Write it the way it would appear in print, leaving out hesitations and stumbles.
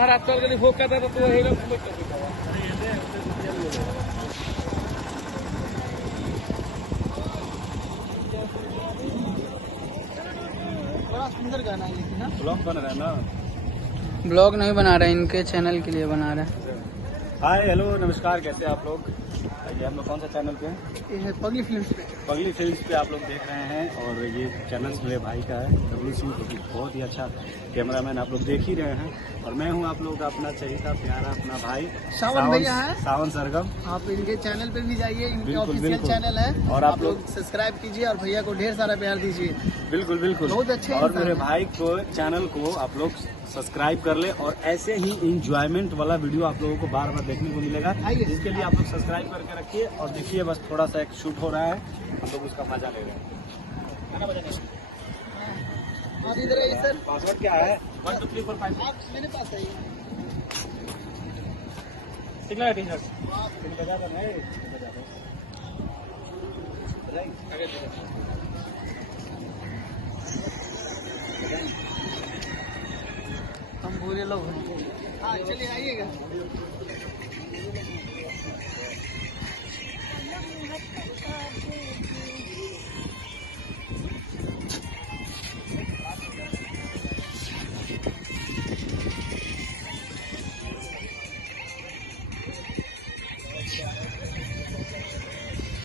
हर आप चल गली भोग का तो वही लोग बड़ा सुंदर गाना है लेकिन ना ब्लॉग बन रहा है ना। ब्लॉग नहीं बना रहे, इनके चैनल के लिए बना रहे हैं। हाय हेलो नमस्कार, कैसे आप लोग? ये हम लोग कौन सा चैनल पे हैं? ये है पगली फिल्म्स पे। पगली फिल्म्स पे आप लोग देख रहे हैं। और ये चैनल मेरे भाई का है, डब्लू सिंह, जो कि बहुत ही अच्छा कैमरामैन आप लोग देख ही रहे हैं। और मैं हूं आप लोग का अपना चहीता प्यारा अपना भाई सावन भैया है, सावन सरगम। आप इनके चैनल पे भी जाइए, इनके बिल्कुल, ऑफिशियल बिल्कुल। चैनल है और आप लोग सब्सक्राइब कीजिए और भैया को ढेर सारा प्यार दीजिए। बिल्कुल बिल्कुल बहुत अच्छे और इंसान मेरे हैं। भाई को चैनल को आप लोग सब्सक्राइब कर ले और ऐसे ही इंजॉयमेंट वाला वीडियो आप लोगों को बार बार देखने को मिलेगा। इसके लिए आप लोग सब्सक्राइब करके रखिए और देखिए, बस थोड़ा सा एक शूट हो रहा है, हम लोग उसका मजा ले रहे हैं। आप इधर आइए सर। पासवर्ड क्या है? 1 2 3 4 5 आप मेरे पास आइए। सिग्नल टीचर हम बुरे लोग हैं। हाँ चलिए आइएगा।